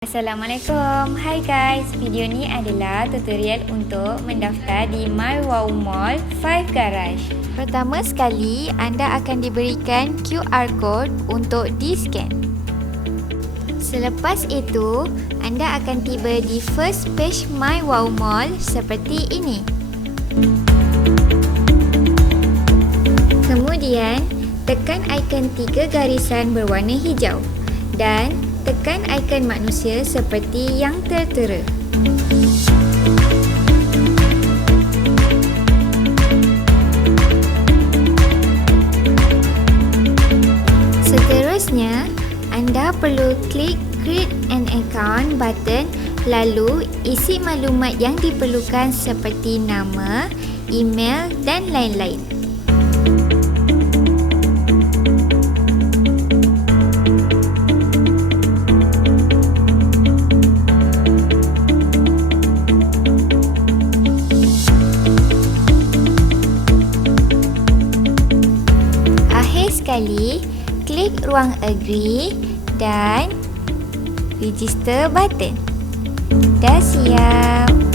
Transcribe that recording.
Assalamualaikum. Hai guys, video ni adalah tutorial untuk mendaftar di Mywaumall 5 Garage. Pertama sekali, anda akan diberikan QR code untuk di-scan. Selepas itu, anda akan tiba di first page Mywaumall seperti ini. Kemudian, tekan ikon 3 garisan berwarna hijau dan tekan ikon manusia seperti yang tertera. Seterusnya, anda perlu klik Create an Account button, lalu isi maklumat yang diperlukan seperti nama, email dan lain-lain. Sekali, klik ruang agree dan register button. Dah siap.